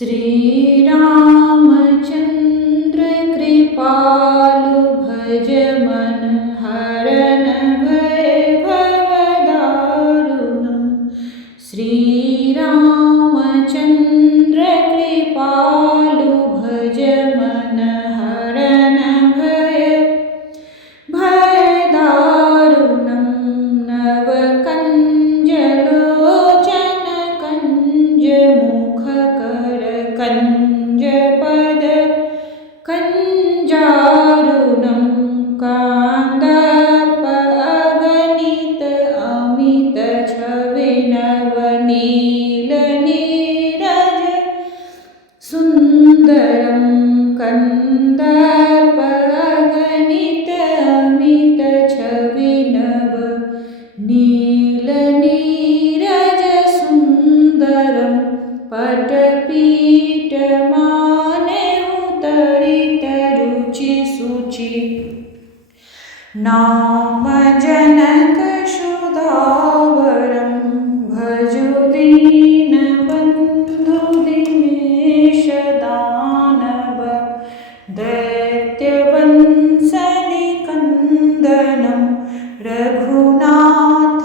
श्री रामचंद्र कृपालु भज मन हरन भय भव दारुणम्। श्री रामचंद्र कृपालु भज मन हरन भय दारुणम्। नव कंज लोचन कंज मुख कर कंज पद कंजारुणम्। कांदार्प अगणित अमित छवि नव नील नीरज सुंदरम्। कंदार्प अगणित अमित छवि नव नील नीरज सुंदरम्। पटपीठ मानेहु तरित रुचि सुचि नाम जनक सुधावरम्। भजु दीन बंधु दिनेश दानव दैत्य वंश निकंदनम्। रघुनाथ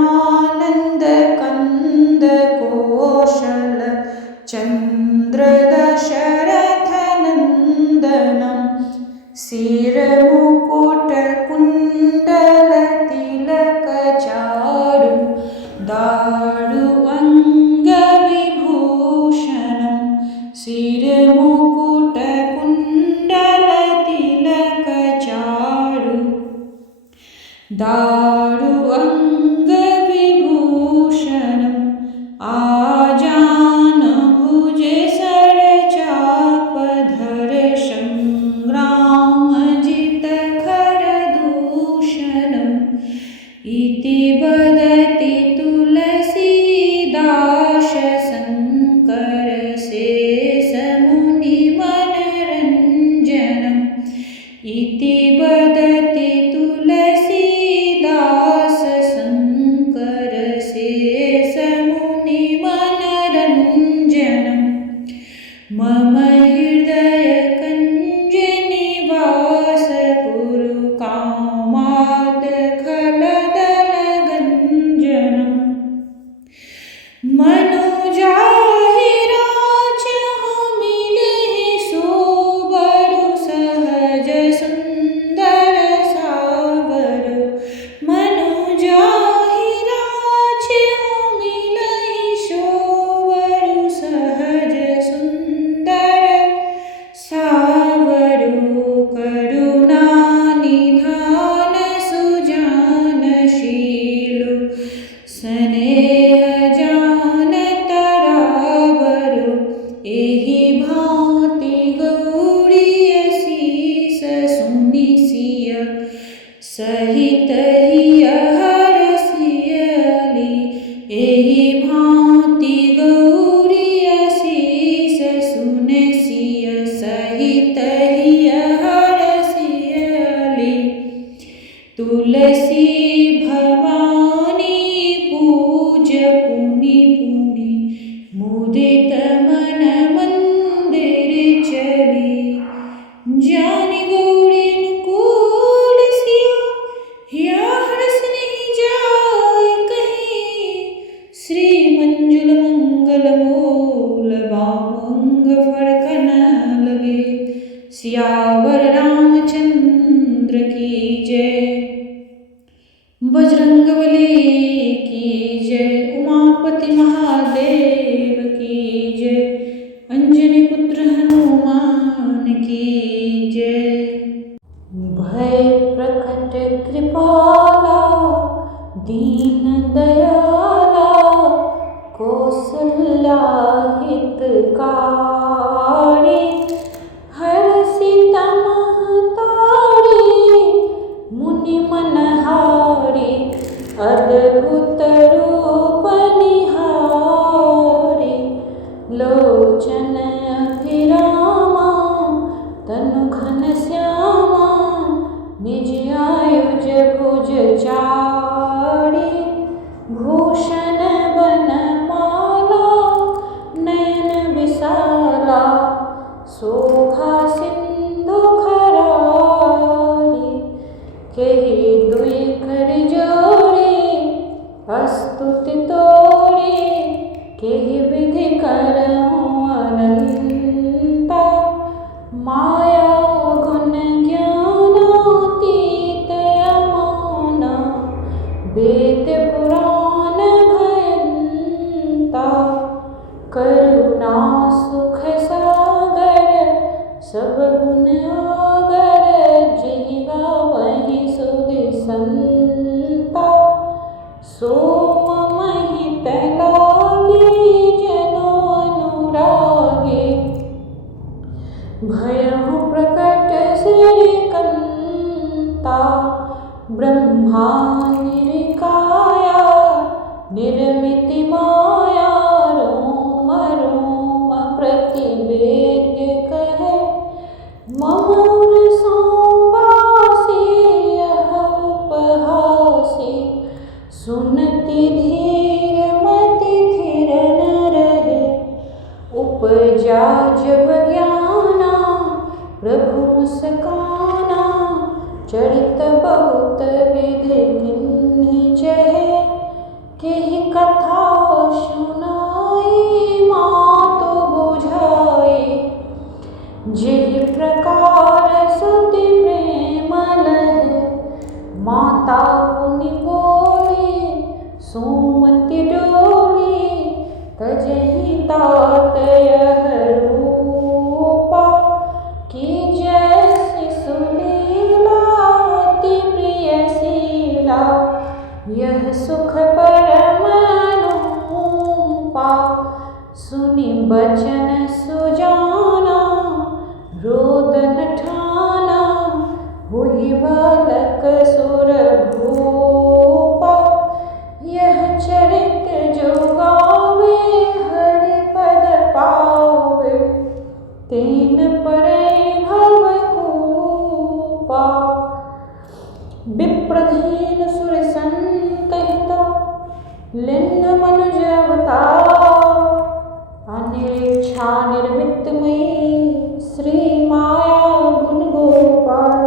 आनंद कंद कौशल चंद्र दशरथ नंदनम्। सिर मुकुट कुंडल तिलक चारु दारु अंग विभूषणम्। सिर मुकुट कुंडल तिलक चारु दारु अंग विभूषणम्। आजान भुजे सर चाप धर संग्राम जित खर दूषणम्। इति बदति तुलसीदास शंकर शेष मुनि मनरंजनम्। इति बदति तुलसीदास शंकर शेष मुनि मनरंजनम्। मम हृदय कंज निवास पुरु कामाद खलदल गंजनम्। मनुजाहि राचहु मिलहि सोबरु सहज सुंदर सावरु। मनुजाहि राचहु मिलहि सोबरु सहज सुंदर सावरु। करुणा निधान सुजान शीलु स्नेह जान तरावरु। एहि भांति गौरीय शीस सुनि सिय सहित हिय हरसियली। एहि भांति गौरीय शीस सुनि सिय सहित हिय हरसियली। तुलसी भवानी पूज पुनि पुनि मुदित मन मंदिर चली। जानि गौरी अनुकूल सिया हिया हरस नहीं जाय कहीं। श्री मंजुल मंगल मूल बामंग फड़कन लगे। सियावर रामचंद्र की जय। बजरंगबली की जय। उमापति महादेव की जय। अंजनी पुत्र हनुमान की जय। भय प्रकट कृपाला दीन दयाला कौसल्या हितकारी। हरषि तमह तारी मुनि मनहारी। अद्भुत रूप निहारी। लोचन अभिरामा तनु घन श्यामा। निज आयुज भुज चारी। भूषण बन माला नयन विशाल। सुख सागर सब गुण आगर, जिहि गावहि सुधि संता। सो मम हित लागे जनो अनुरागे, भयहु प्रकट श्रीकंता। ब्रह्मा निरकाया निर्मिति माया, रोम रोम प्रतिवेद्य कहे। मम उर संवासी यह उपहासी, सुनति धीर मति थिर न रहे। उपजा जब ज्ञाना प्रभु मुस्काना, चरित बहुत विधि किन्हि चहे। केहि कथा सुनाई मातु बुझाई, जेहि प्रकार सति प्रेम लहे। माता पुनि बोली सुमति डोली, तजहि तात यह रूपा। की जैसी सुलीला अति प्रिय शीला, यह सुख परम अनुपा। सुनि बचन सुजाना रोदन ठाना, हुई बालक सुर भूपा। यह चरित जो गावे हरि पद पावे, तेन परै भवकूपा। विप्रधीन सुर संत हिता, लिन्न मनुज अवतार। अनिच्छा निर्मित मयि श्री माया गुण गोपाल।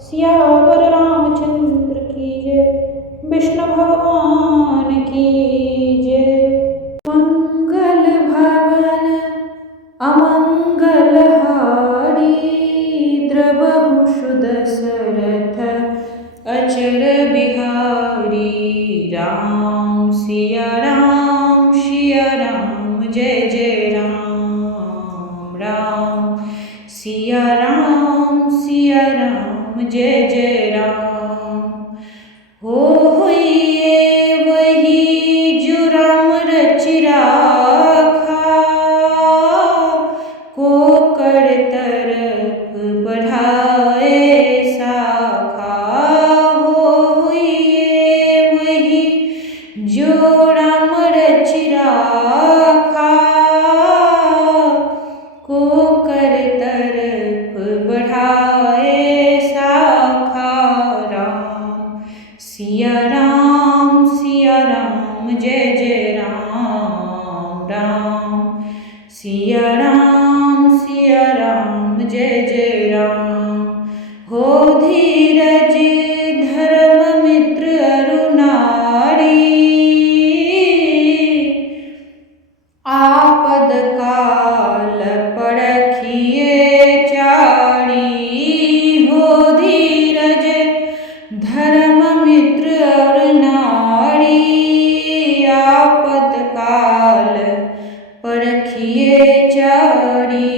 सियावर रामचंद्र की जय, विष्णु भगवान की जय। मंगल भवन अमंगल हारी, द्रवहु सुदशरथ अचर बिहारी। राम सिया राम जय जय राम। राम सिया राम जय जय राम। होइए वही जो राम रचि राखा, को कर तरफ बढ़ाए शाखा। होइए वही जो राम रचि राखा, को कर तरफ बढ़ाए शाखा। राम सिया राम जय जय राम। राम सिया राम जय जय राम। हो धीरज धर्म मित्र अरु नारी, आपद काल परखिए चारी। हो धीरज धर्म मित्र और नारी, आपद काल परखिए चारी।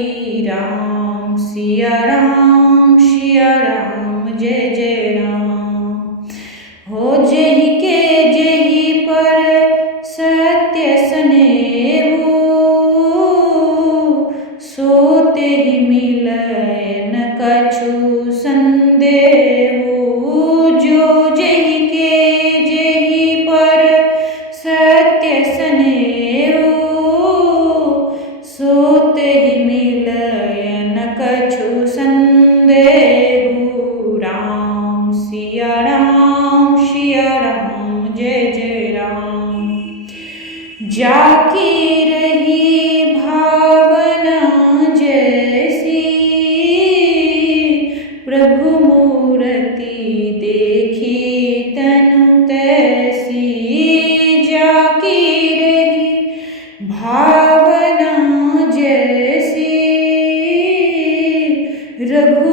राम सिया राम जय जय राम। हो जेहि के जेहि पर सत्य स्नेहु, सो तेहि मिलय न कछु संदेहु। जो जेहि के जेहि पर सत्य स्नेहु, सो तेहि मिलय न कछु संदेहु। राम सिया राम जय जय राम। जाकी रही भावना जैसी, प्रभु मूर्ति देखी तनु तैसी। जाकी रही भावना जैसी, रघु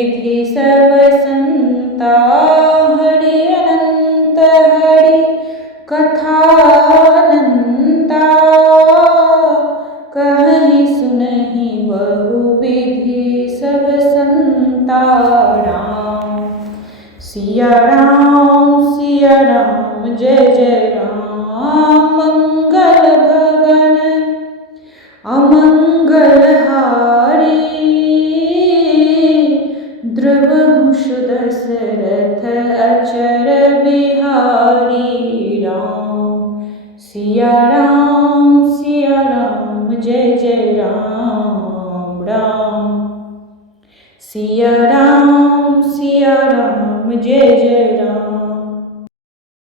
विधि सब संता, हरि अनंत हरि कथानंता, कहीं सुनहि बहु विधि सब संता। राम सिया राम जय जय राम, मंगल भवन अमंगल हारी, द्रवहुषु दशरथ अचर बिहारी। राम सिया राम जय जय राम, राम सिया राम जय जय राम।